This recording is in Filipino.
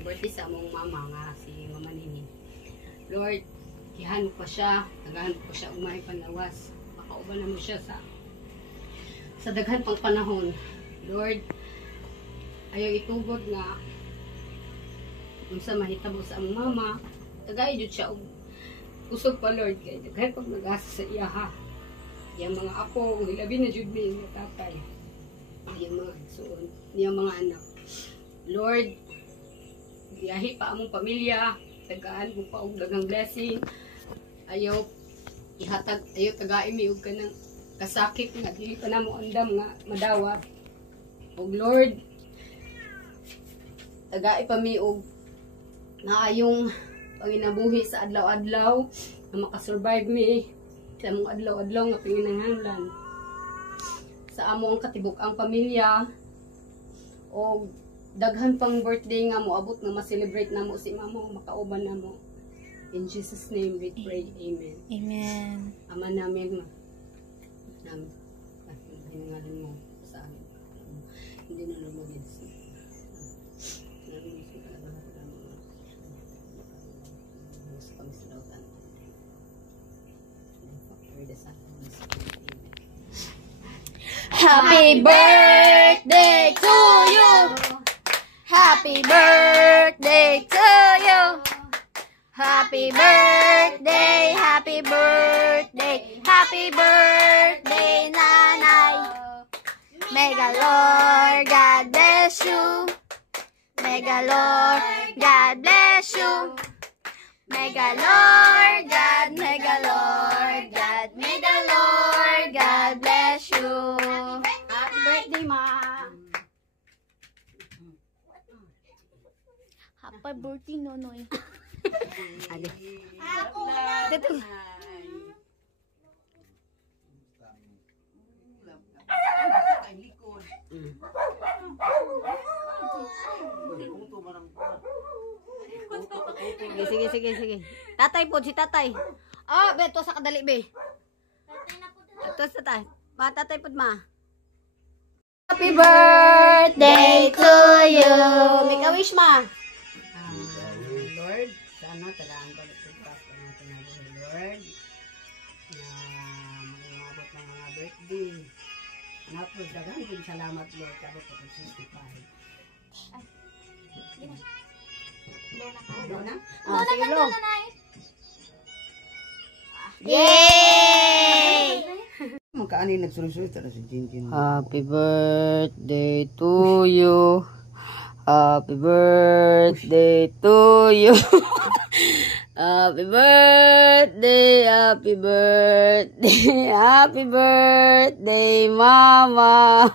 birthday sa among mama nga si Mama Nini. Lord, gihanap pa siya, naghahanap pa siya umay panlawas. Makauban na mo siya sa daghan pang panahon. Lord, ayaw itugod nga unsa mahitabo sa among mama, tagay jud siya og usog pa Lord kay daghan pag nag-asa sa iya ha. Yang mga apo, labi na jud mi nga tatay. Yang mga igsoon, yang mga anak. Lord, biyahe pa among pamilya, tagaan mo pa og daghang blessing. Ayaw ihatag, ayaw tagain mi og kanang kasakit nga dili pa namo andam nga madawat. Og Lord, tagai pa mi og naayong panginabuhi sa adlaw-adlaw na makasurvive mi sa among adlaw-adlaw nga panginahanglan sa among katibuk-ang pamilya o daghan pang birthday nga mo abot nga ma-celebrate namo si mama makauban namo. In Jesus name we pray. Amen. Amen. Ama namin hinangalan mo sa amin. Hindi na lumagin sa Happy birthday to you. Happy birthday to you. Happy birthday, happy birthday, happy birthday, Nanay. May the Lord God bless you. May the Lord God bless you. May the Lord God, may the Lord God, may the Lord God bless you. Happy birthday, Ma! Happy birthday, Nonoy. Ade. Dito. Sige. Tatay po, si tatay. Oh, beto sa kadali, be. Ito sa tatay. Tatay po, ma. Happy birthday to you. Make a wish, ma. Lord, sana tagaan ko na pagpas ng ating nabuhay, Lord. Na mag-uabot ng mga birthday. Napos, dagang kong salamat, Lord. Kabot ko kong 65. Lona? Oh, sige, Lo. Yay! Magkaano yung nagsulit-sulit na si Jinjin? Happy birthday to you. Happy birthday to you. Happy birthday, happy birthday, happy birthday, Mama.